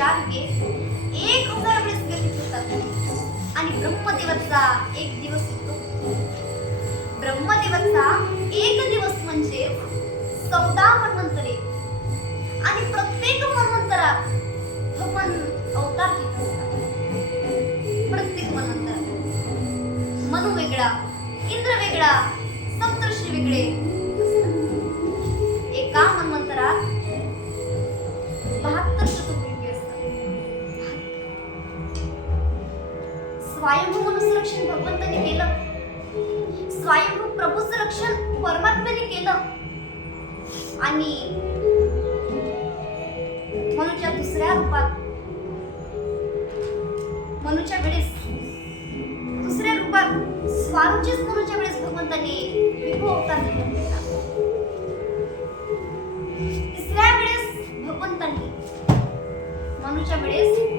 चार युगे एक हजार वेळेस व्यतीत होतात आणि ब्रह्मदेवाचा एक दिवस येतो. ब्रह्मदेवाचा एक दिवस म्हणजे चौदा मन्वंतरे आणि प्रत्येक मन्वंतरात भगवान अवतार घेत असतात. प्रत्येक मन्वंतरात मनु वेगळा इंद्र वेगळा सप्तर्षी वेगळे. रक्षण भगवंताने केलं. स्वयंभू प्रभूचं रक्षण परमात्म्याने केलं. आणि मनुच्या दुसऱ्या रूपात मनुच्या वेळेस दुसऱ्या रूपात स्वारूचीच मनुच्या वेळेस भगवंताने विभू अवतार तिसऱ्या वेळेस भगवंतांनी मनुच्या वेळेस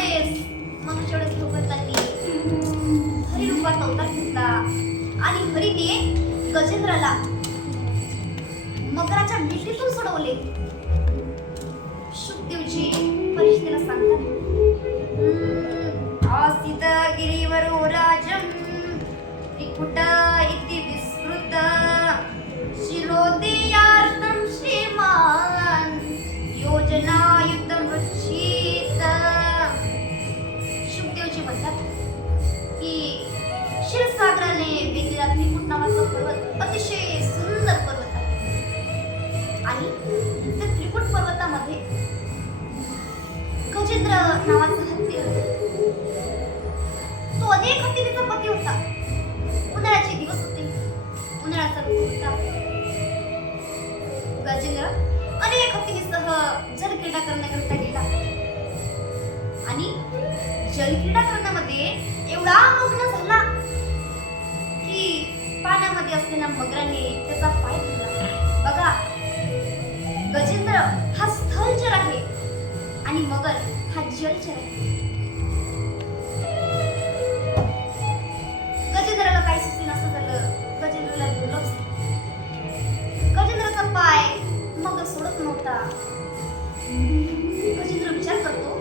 चौथ्या वेळेस मनुच्या चालली. हरी रूपात अवतार घेतला आणि हरीने गजेंद्राला मकराच्या मिठीतून सोडवले. पाण्यामध्ये असलेल्या मगराने त्याचा पाय धरला बघा गजेंद्र हा स्थलचर आहे आणि मगर हा जलचर आहे. गजेंद्राला काय सुचेल असं झालं गजेंद्रला दुर्लभ झालं. गजेंद्राचा पाय मगर सोडत नव्हता. गजेंद्र विचार करतो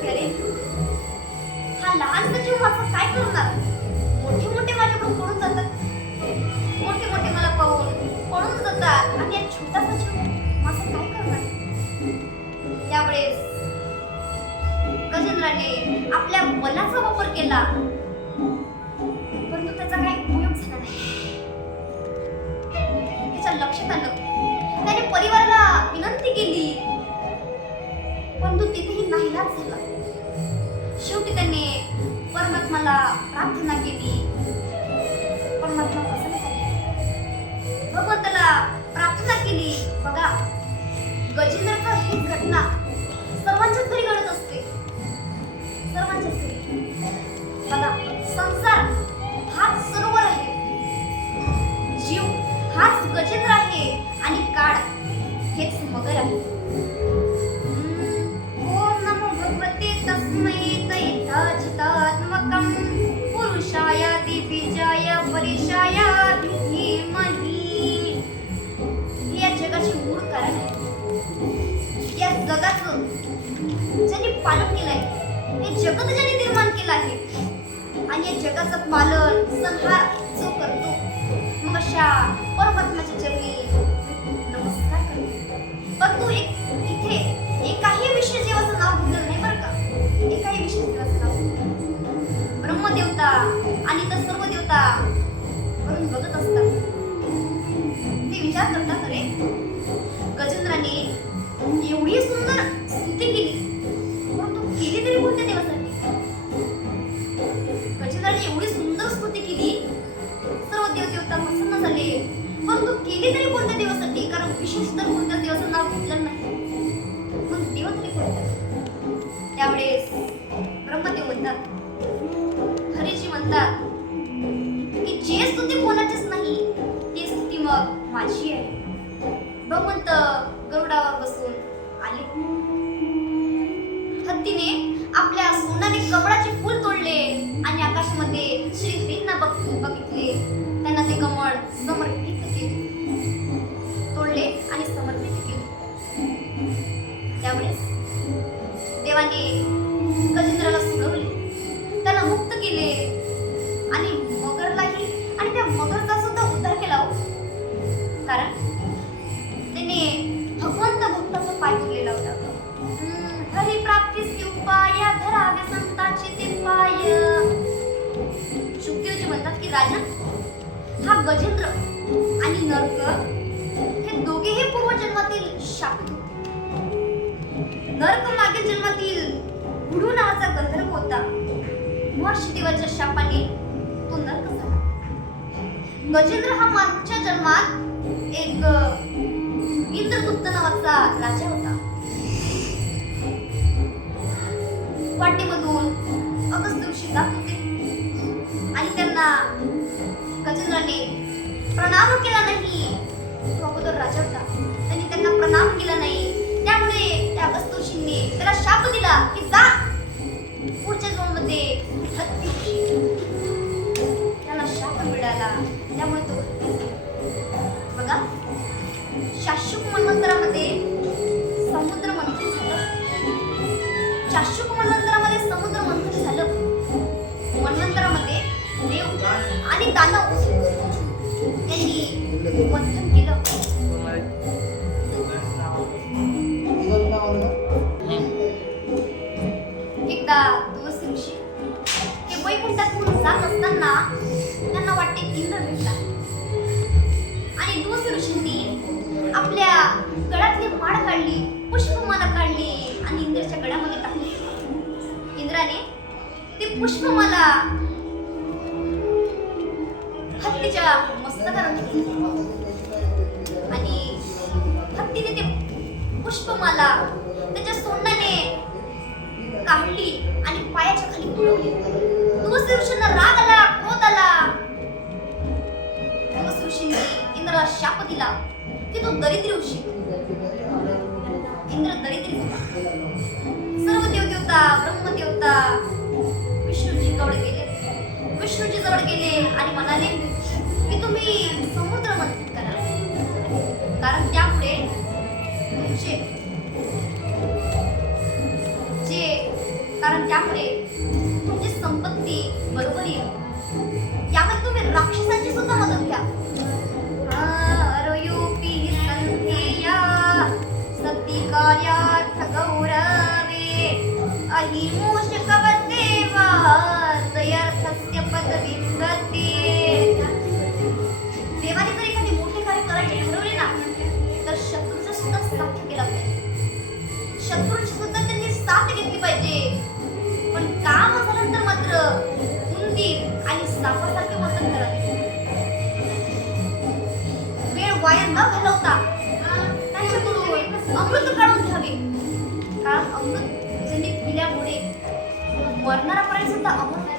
की अरे हा लहानसा जीव माझा काय करणार? वेळेस. गजेंद्राने आपल्या बलाचा वापर केला. परंतु त्याचा काही उपयोग झाला नाही. त्याच्या लक्षात आलं. त्याने परिवाराला विनंती केली. परंतु तिथेही नाहीलाच झाला. शेवटी त्याने परमात्माला प्रार्थना केली. परीक्षा या धीमहि हे या जगाची मूळ कारण आहे. या जगाचं ज्यांनी पालन केलं आहे हे जगत ज्यांनी निर्माण केलं आहे आणि या जगाचं पालन संहार जो करतो मग अशा परमात्म्याच्या चरणी नमस्कार करतो परंतु एक इथे एकाही विषय जीवाचं नाव घेतलं नाही बरं का? एकाही विषय जीवाचं नाव ब्रह्मदेवता आणि इतर सर्व देवता करून बघत असतात. ते विचार करतात अरे गजेंद्राने एवढी सुंदर स्तुती केली. परंतु केली तरी कोणत्या देवासाठी? आणि मगरलाही आणि त्या मगरचा सुद्धा उद्धार केला हो. कारण त्याने भगवंत भक्ताचा पाय धरलेला होता. हरी प्राप्तीस उपाय धरावे संतांचे ते पाय शुक्देवजी म्हणतात की राजा हा गजेंद्र आणि नरक हे दोघेही पूर्वजन्मातील शापित होते नरक मागील जन्मातील गुढू नावाचा गंधर्व होता. महर्षी देवाच्या शापाने पुनर्क झाला गजेंद्र हा मागच्या जन्मात एक इंद्रगुप्त नावाचा राजा होता. वाटेमधून अगस्त दिवशी जात होते. आणि त्यांना गजेंद्राने प्रणाम केला नाही. तो अगोदर राजा होता. त्यांनी त्यांना प्रणाम केला नाही. त्यामुळे त्या अगस्त ऋषींनी त्याला शाप दिला की जा. पुढच्या जन्मामध्ये हत्ती मिळाला. त्यामुळे तो बघा. शाश्वत मन्वंतरामध्ये समुद्र मंथन झालं. शाश्वत मन्वंतरामध्ये समुद्र मंथन झालं. मन्वंतरामध्ये देव आणि दानव त्यांनी मंथन केलं. एकदा दिवस ऋषी हे वैकुंठातून जात असताना त्यांना वाटते इंद्र भेटला. आणि दिवस ऋषींनी आपल्या गळ्यातली माळ काढली पुष्पमाला काढली आणि इंद्राच्या गळ्यामध्ये टाकली. इंद्राने ती पुष्पमाला हत्तीच्या मस्तकाला आणि हत्तीने ते पुष्पमाला त्याच्या सोंडाने काढली आणि पायाच्या खाली पडवली तुमस ऋषींना राग आला. इंद्राला शाप दिला की तू दरिद्री होशील इंद्र दरिद्री होता. सर्व देवदेवता ब्रह्मदेवता सापासारखे वर्तन करावे. वेळ वाया न घालवता त्यांच्याकडून अमृत काढून घ्यावे. कारण अमृत ज्यांनी पिल्यामुळे मरणारा पर्यंत सुद्धा अमृत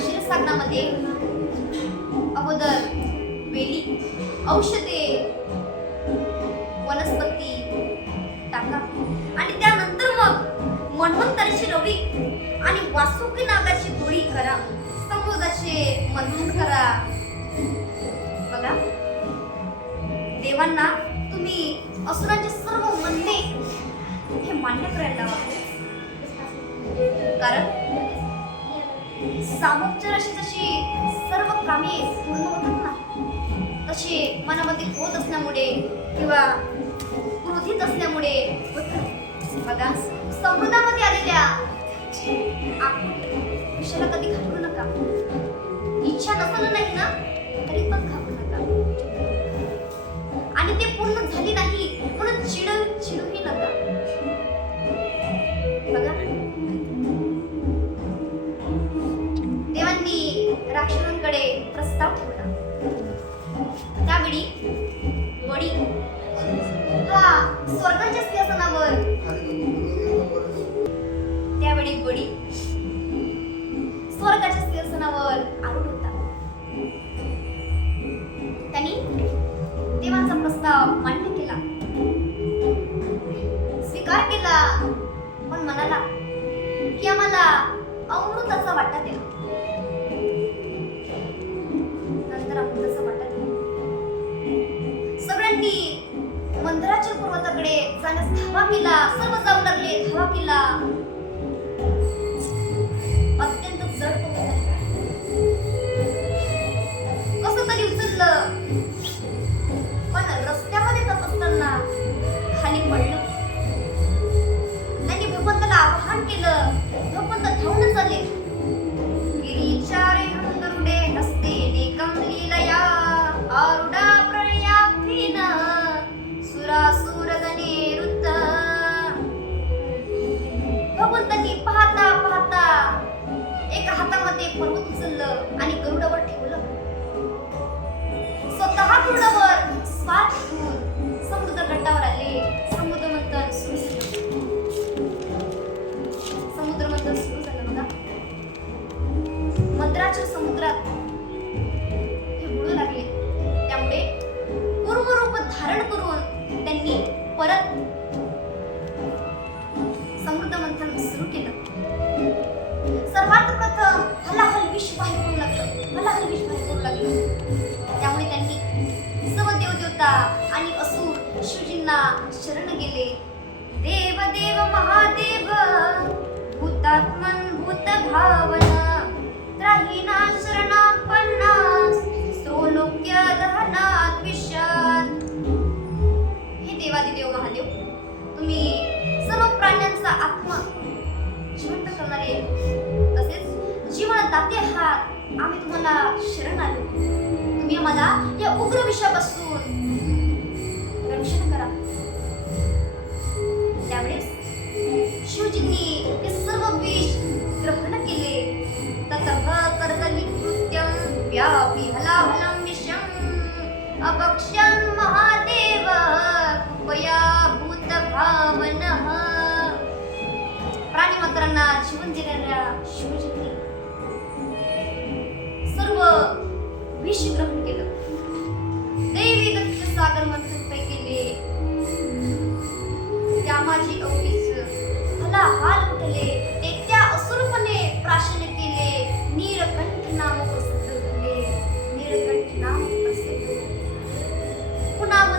शिरसागरामध्ये अगोदर वेली औषधे वासुकी नागाची गोळी करा संबोधाचे मधून करा. बघा. देवांना तुम्ही असुरांचे सर्व म्हणणे हे मान्य करायला लावा. कारण सामोपचाराशी जशी सर्व कामे पूर्ण होतात ना तसे मनामध्ये होत असल्यामुळे किंवा क्रोधित असल्यामुळे बघा समृद्धामध्ये आलेल्या आपण विषयाला कधी घाबरू नका. इच्छा नसलं नाही ना? तरी पण घाबरू नका. आणि ते पूर्ण झाली नाही म्हणून चिड चिडूही नका. बघा. देवांनी राक्षसांकडे प्रस्ताव ठेवला. त्यावेळी वडील हा स्वर्गाच्या सिंहासनावर स्वर्गाच्या सिंहासनावर आरूढ होता. त्यांनी देवाचा प्रस्ताव मान्य केला. स्वीकार केला पण म्हणाला की आम्हाला अमृताचा वाटा द्या. नंतर अमृताचा वाटा दिला. सगळ्यांनी मंदिराच्या पर्वताकडे जाण्यास धावा केला सर्व जाऊ लागले धावा केला.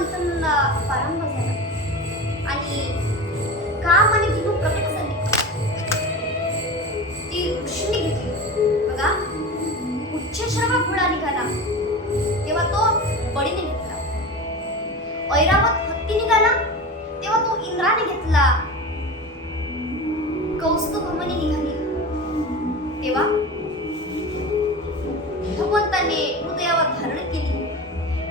झाले पुन्हा मंथनला प्रारंभ झाला. आणि काम आणि धीमू प्रकट झाली ती ऋषीने घेतली. बघा उच्च उच्चश्रवा घोडा निघाला तेव्हा तो बळीने घेतला. ऐरावत हत्ती निघाला तेव्हा तो इंद्राने घेतला. कौस्तुभमनी निघाली. तेव्हा भगवंताने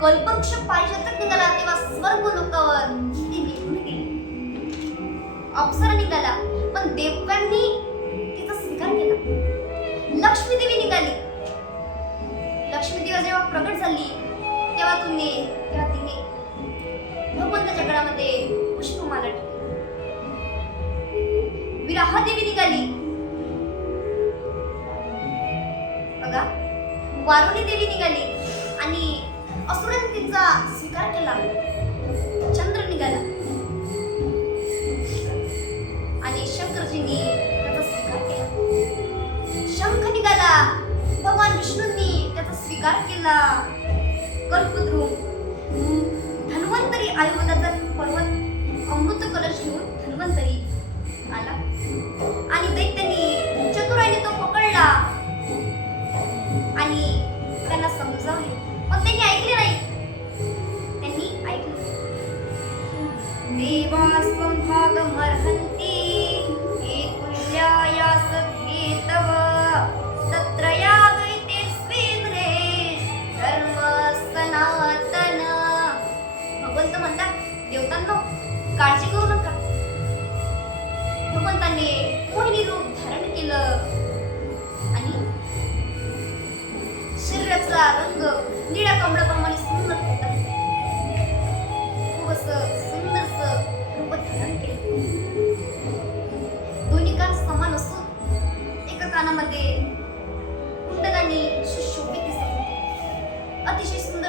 कल्पवृक्ष पारिजातक निघाला तेव्हा स्वर्ग लोकावर ती निघून गेली अप्सरा निघाला पण देवकांनी तिचा स्वीकार केला. लक्ष्मी देवी निघाली. लक्ष्मी देवी जेव्हा प्रगट झाली तेव्हा तुम्ही तेव्हा तिने भगवंताच्या गळामध्ये पुष्पमाला टाकली विराहा देवी निघाली. बघा वारुणी देवी निघाली आणि असुरांनी तिचा स्वीकार केला. चंद्र निघाला. आणि शंकरजींनी त्याचा स्वीकार केला. शंख निघाला. भगवान विष्णूंनी त्याचा स्वीकार केला. कल्पद्रू धन्वंतरी आयुर्वेदाचा पर्वत अमृत कलश घेऊन धन्वंतरी आला. आणि दैत्य நிவாஸ்வம் பாகம் அர்ஹந்தி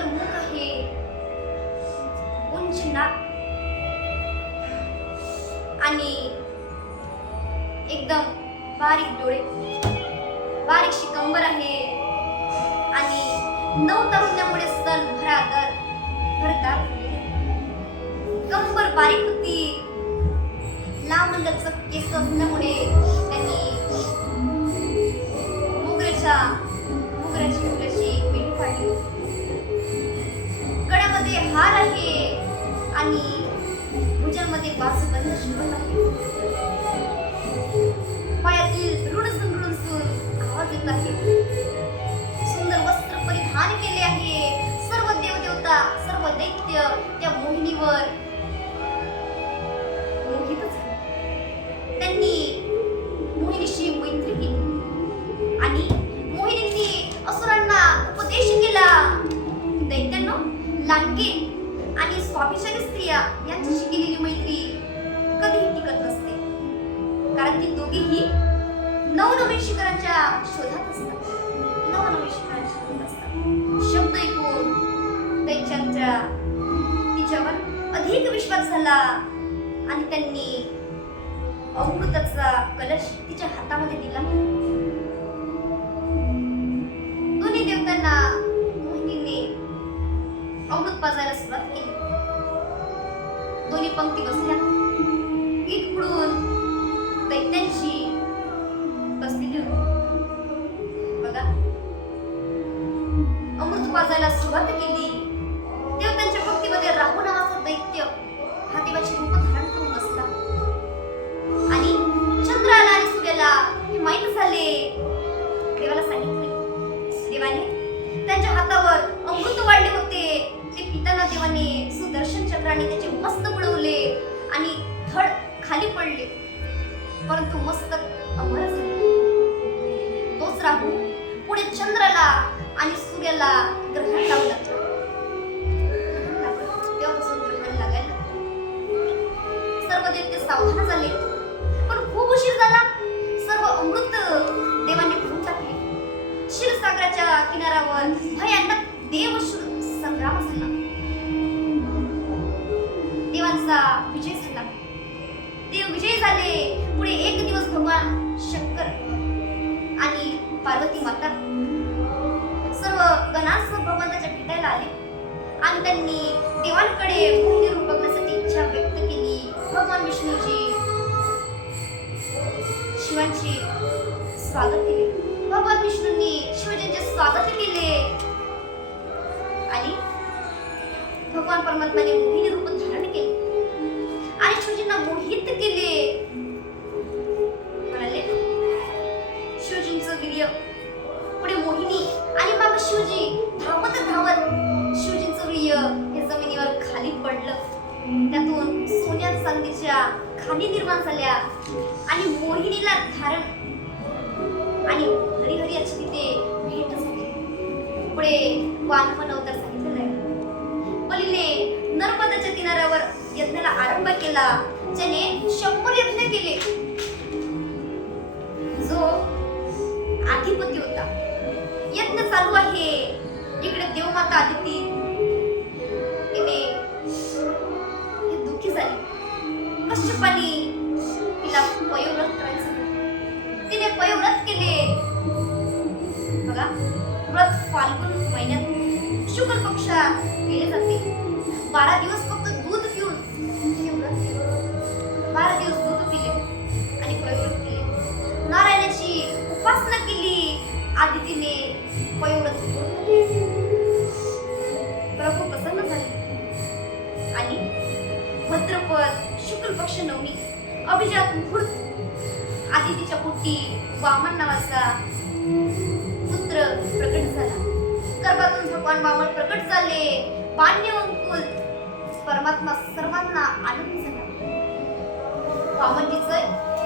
सुंदर मुख आहे उंच नाक आणि एकदम बारीक डोळे बारीकशी कंबर आहे. आणि नऊ तारुण्यामुळे स्तन भरागर भरकार कंबर बारीक होती. लांब लचक केस असल्यामुळे त्यांनी मोगऱ्याच्या मुगऱ्याची मुलाची पेटी फाडली. होती हार आहे आणि भुजांमध्ये बासबंद शिवत आहे. पायातील रुडसून रुडसून आवाज येत आहे. सुंदर वस्त्र परिधान केले आहे. सर्व देवदेवता सर्व दैत्य त्या मोहिनीवर लांडगे आणि स्वाभिचारी स्त्रिया यांच्याशी केलेली मैत्री कधीही टिकत नसते. कारण ती दोघीही नवनवीन शिखरांच्या शोधात असतात. नवनवीन शिखरांच्या शोधात असतात. शब्द ऐकून त्यांच्या तिच्यावर अधिक विश्वास झाला आणि त्यांनी अमृताचा कलश तिच्या हातामध्ये दिला. अमृत पाजायला सुरुवात केली. दोन्ही पंक्ती बसल्या. इकडून पुढून दैत्यांशी बसलेली होती. बघा. अमृत पाजायला सुरुवात केली. आणि सूर्याला ग्रहण लावू लागतो तेव्हापासून ग्रहण लागायला सर्व दैत्य सावधान झाले. पण खूप उशीर झाला. सर्व अमृत देवाने भरून टाकले. क्षीरसागराच्या किनाऱ्यावर भयानक देव संग्राम झाला देवांचा विजय झाला. देव विजय झाले. पुढे एक दिवस भगवान शंकर आणि पार्वती माता सर्व गणास भगवंताच्या भेटायला आले. आणि त्यांनी देवांकडे मोहिनी रूप बघण्यासाठी इच्छा व्यक्त केली. भगवान विष्णूची शिवांची स्वागत केले. भगवान विष्णूंनी शिवजींचे स्वागत केले. आणि भगवान परमात्माने मोहिनी रूप धारण केले. आणि शिवजींना मोहित केले. त्यातून सोन्या चांदीच्या खाणी निर्माण झाल्या. आणि मोहिनीला धारण. आणि हरिहरी अशी तिथे भेट झाली. पुढे वानवन अवतार सांगितलेला आहे. बलीने नर्मदाच्या किनाऱ्यावर यज्ञाला आरंभ केला. ज्याने शंभर यज्ञ केले. जो अधिपती होता. यज्ञ चालू आहे. इकडे देवमाता आदिती महिन्यात शुक्ल केले जाते. बारा दिवस फक्त दूध पिऊन बारा दिवस दूध पिले आणि प्रयोग केले. नारायणाची उपासना केली. आदितीने पयोव्रत प्रभू प्रसन्न झाले. आणि भद्रपद शुक्ल पक्ष नवमी अभिजात मुहूर्त आदितीच्या पोटी वामन नावाचा पुत्र प्रकट झाला. गर्भातून भगवान बावन प्रकट झाले. पाण्य अंकुल परमात्मा सर्वांना आनंद झाला. बामणजीचं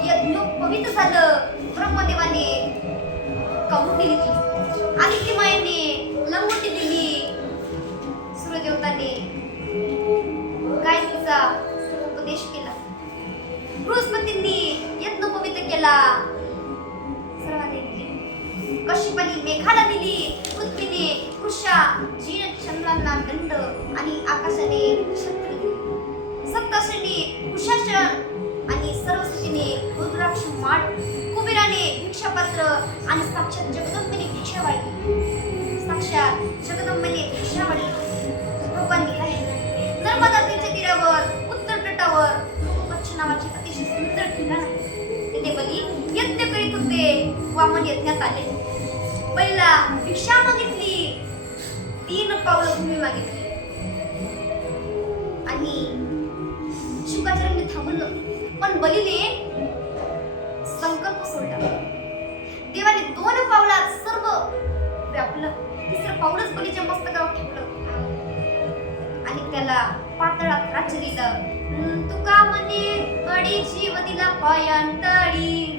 यज्ञ पवित्र झालं. ब्रह्मदेवाने कमून दिली ती आदित्य मायेने लंगोटी दिली. सूर्यदेवताने गायत्रीचा उपदेश केला. बृहस्पतींनी यज्ञोपवित केला. सर्वांनी दिली कश्यपाने मेघाला दिली. पृथ्वीने कृषा जीन चंद्रांना दंड आणि आकाशाने छत्र सप्तशनी कुशासन आणि सरस्वतीने रुद्राक्ष माठ कुबीराने भिक्षापात्र आणि साक्षात जगदंबेने भिक्षा वाढली. साक्षात जगदंबेने भिक्षा वाढली. भगवान गेला नर्मदा तीच्या तीरावर उत्तर तटावर कच्छ नावाचे अतिशय सुंदर ठिकाण आहे. बली यज्ञ करीत होते वामन यज्ञात आले. पहिला भिक्षा मागितली. तीन पावलं भूमी मागितली. आणि शुकाचार्यांनी थांबवलं पण बलीने संकल्प सोडला. देवाने दोन पावलात सर्व व्यापलं. तिसरं पाऊलच बलीच्या मस्तकावर ठेवलं आणि त्याला पातळात राज्य दिलं. तुका म्हणे अडी जीव दिला पायांतळी?